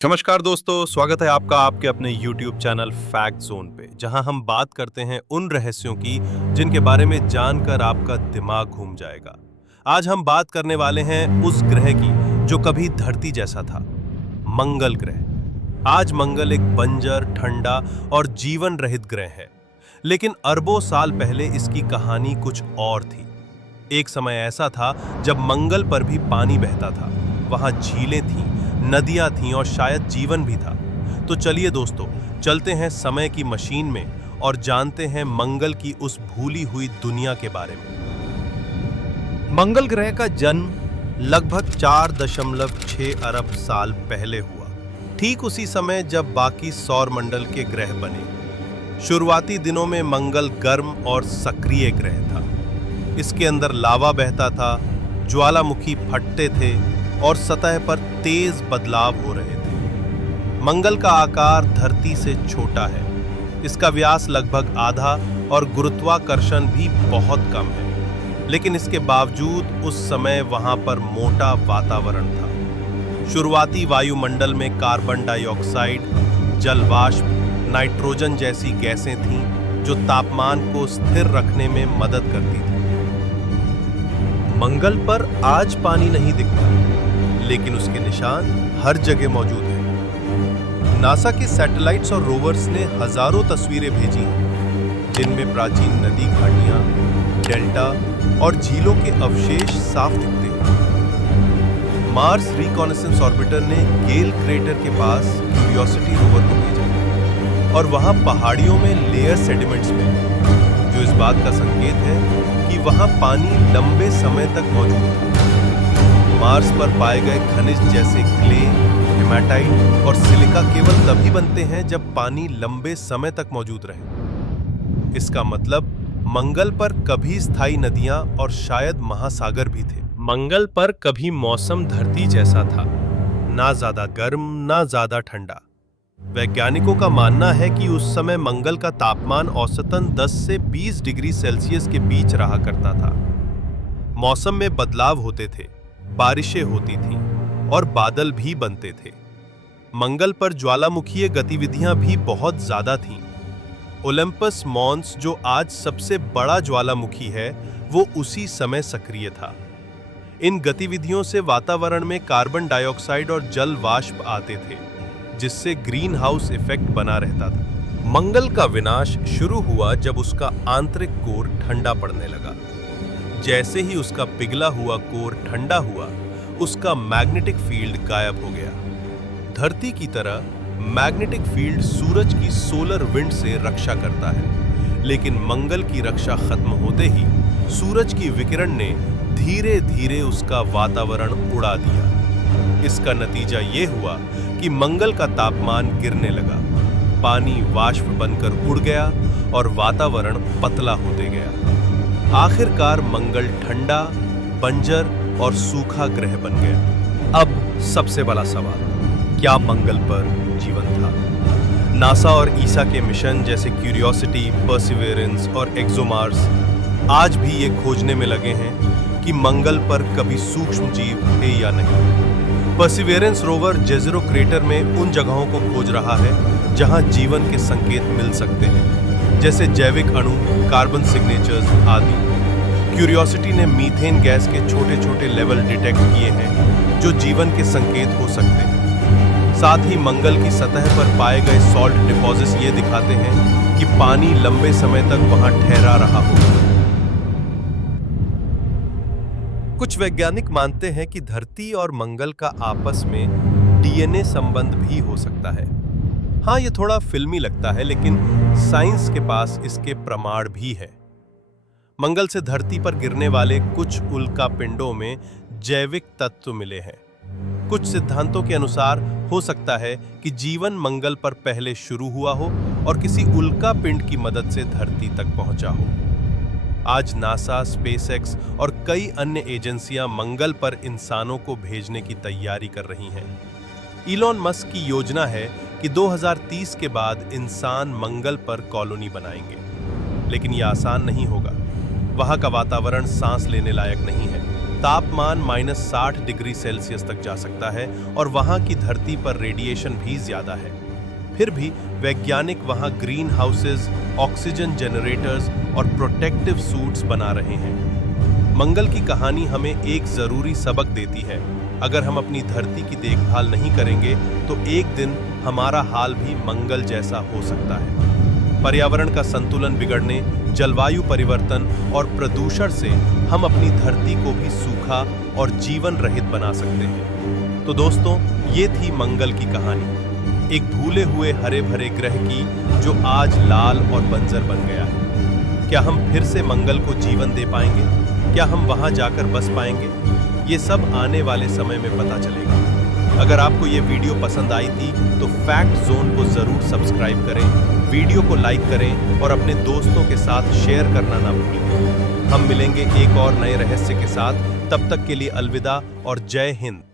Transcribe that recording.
नमस्कार दोस्तों, स्वागत है आपका आपके अपने YouTube चैनल फैक्ट जोन पे, जहां हम बात करते हैं उन रहस्यों की जिनके बारे में जानकर आपका दिमाग घूम जाएगा। आज हम बात करने वाले हैं उस ग्रह की जो कभी धरती जैसा था, मंगल ग्रह। आज मंगल एक बंजर, ठंडा और जीवन रहित ग्रह है, लेकिन अरबों साल पहले इसकी कहानी कुछ और थी। एक समय ऐसा था जब मंगल पर भी पानी बहता था, वहां झीलें थीं, नदियां थीं और शायद जीवन भी था। तो चलिए दोस्तों, चलते हैं समय की मशीन में और जानते हैं मंगल की उस भूली हुई दुनिया के बारे में। मंगल ग्रह का जन्म लगभग 4.6 अरब साल पहले हुआ, ठीक उसी समय जब बाकी सौर मंडल के ग्रह बने। शुरुआती दिनों में मंगल गर्म और सक्रिय ग्रह था। इसके अंदर लावा बहता था, ज्वालामुखी फटते थे और सतह पर तेज बदलाव हो रहे थे। मंगल का आकार धरती से छोटा है, इसका व्यास लगभग आधा और गुरुत्वाकर्षण भी बहुत कम है, लेकिन इसके बावजूद उस समय वहां पर मोटा वातावरण था। शुरुआती वायुमंडल में कार्बन डाइऑक्साइड, जलवाष्प, नाइट्रोजन जैसी गैसें थीं जो तापमान को स्थिर रखने में मदद करती थी। मंगल पर आज पानी नहीं दिखता, लेकिन उसके निशान हर जगह मौजूद हैं। नासा के सैटेलाइट्स और रोवर्स ने हजारों तस्वीरें भेजी हैं, जिनमें प्राचीन नदी घाटियां, डेल्टा और झीलों के अवशेष साफ दिखते हैं। मार्स रिकॉनेसेंस ऑर्बिटर ने गेल क्रेटर के पास क्यूरियोसिटी रोवर को भेजा और वहां पहाड़ियों में लेयर सेडिमेंट्स मिले, जो इस बात का संकेत है कि वहां पानी लंबे समय तक मौजूद था। मार्स पर पाए गए खनिज जैसे क्ले, हेमाटाइट और सिलिका केवल तभी बनते हैं जब पानी लंबे समय तक मौजूद रहे। इसका मतलब मंगल पर कभी स्थायी नदियां और शायद महासागर भी थे। मंगल पर कभी मौसम धरती जैसा था, ना ज्यादा गर्म ना ज्यादा ठंडा। वैज्ञानिकों का मानना है कि उस समय मंगल का तापमान औसतन 10 से 20 डिग्री सेल्सियस के बीच रहा करता था। मौसम में बदलाव होते थे, बारिशें होती थीं और बादल भी बनते थे। मंगल पर ज्वालामुखीय गतिविधियां भी बहुत ज्यादा थीं। ओलंपस मॉन्स, जो आज सबसे बड़ा ज्वालामुखी है, वो उसी समय सक्रिय था। इन गतिविधियों से वातावरण में कार्बन डाइऑक्साइड और जल वाष्प आते थे, जिससे ग्रीन हाउस इफेक्ट बना रहता था। मंगल का विनाश शुरू हुआ जब उसका आंतरिक कोर ठंडा पड़ने लगा। जैसे ही उसका पिघला हुआ कोर ठंडा हुआ, उसका मैग्नेटिक फील्ड गायब हो गया। धरती की तरह मैग्नेटिक फील्ड सूरज की सोलर विंड से रक्षा करता है, लेकिन मंगल की रक्षा खत्म होते ही सूरज की विकिरण ने धीरे धीरे उसका वातावरण उड़ा दिया। इसका नतीजा ये हुआ कि मंगल का तापमान गिरने लगा, पानी वाष्प बनकर उड़ गया और वातावरण पतला होते गया। आखिरकार मंगल ठंडा, बंजर और सूखा ग्रह बन गया। अब सबसे बड़ा सवाल, क्या मंगल पर जीवन था? नासा और ईसा के मिशन जैसे क्यूरियोसिटी, परसिवेरेंस और एक्सोमार्स आज भी ये खोजने में लगे हैं कि मंगल पर कभी सूक्ष्म जीव थे या नहीं। परसिवेरेंस रोवर जेज़रो क्रेटर में उन जगहों को खोज रहा है जहां जीवन के संकेत मिल सकते हैं, जैसे जैविक अणु, कार्बन सिग्नेचर्स आदि। क्यूरियोसिटी ने मीथेन गैस के छोटे छोटे लेवल डिटेक्ट किए हैं, जो जीवन के संकेत हो सकते हैं। साथ ही मंगल की सतह पर पाए गए सॉल्ट डिपॉजिट्स ये दिखाते हैं कि पानी लंबे समय तक वहां ठहरा रहा होगा। कुछ वैज्ञानिक मानते हैं कि धरती और मंगल का आपस में डीएनए संबंध भी हो सकता है। हाँ, ये थोड़ा फिल्मी लगता है, लेकिन साइंस के पास इसके प्रमाण भी है। मंगल से धरती पर गिरने वाले कुछ उल्कापिंडों में जैविक तत्व मिले हैं। कुछ सिद्धांतों के अनुसार हो सकता है कि जीवन मंगल पर पहले शुरू हुआ हो और किसी उल्कापिंड की मदद से धरती तक पहुंचा हो। आज नासा, स्पेसएक्स और कई अन्य एजेंसियां मंगल पर इंसानों को भेजने की तैयारी कर रही हैं। इलॉन मस्क की योजना है कि 2030 के बाद इंसान मंगल पर कॉलोनी बनाएंगे, लेकिन यह आसान नहीं होगा। वहां का वातावरण सांस लेने लायक नहीं है। तापमान -60 डिग्री सेल्सियस तक जा सकता है और वहां की धरती पर रेडिएशन भी ज्यादा है। फिर भी वैज्ञानिक वहां ग्रीन हाउसेज, ऑक्सीजन जनरेटर्स और प्रोटेक्टिव सूट्स बना रहे हैं। मंगल की कहानी हमें एक जरूरी सबक देती है। अगर हम अपनी धरती की देखभाल नहीं करेंगे तो एक दिन हमारा हाल भी मंगल जैसा हो सकता है। पर्यावरण का संतुलन बिगड़ने, जलवायु परिवर्तन और प्रदूषण से हम अपनी धरती को भी सूखा और जीवन रहित बना सकते हैं। तो दोस्तों, ये थी मंगल की कहानी, एक भूले हुए हरे भरे ग्रह की जो आज लाल और बंजर बन गया है। क्या हम फिर से मंगल को जीवन दे पाएंगे? क्या हम वहां जाकर बस पाएंगे? ये सब आने वाले समय में पता चलेगा। अगर आपको ये वीडियो पसंद आई थी तो फैक्ट जोन को जरूर सब्सक्राइब करें, वीडियो को लाइक करें और अपने दोस्तों के साथ शेयर करना ना भूलें। हम मिलेंगे एक और नए रहस्य के साथ। तब तक के लिए अलविदा और जय हिंद।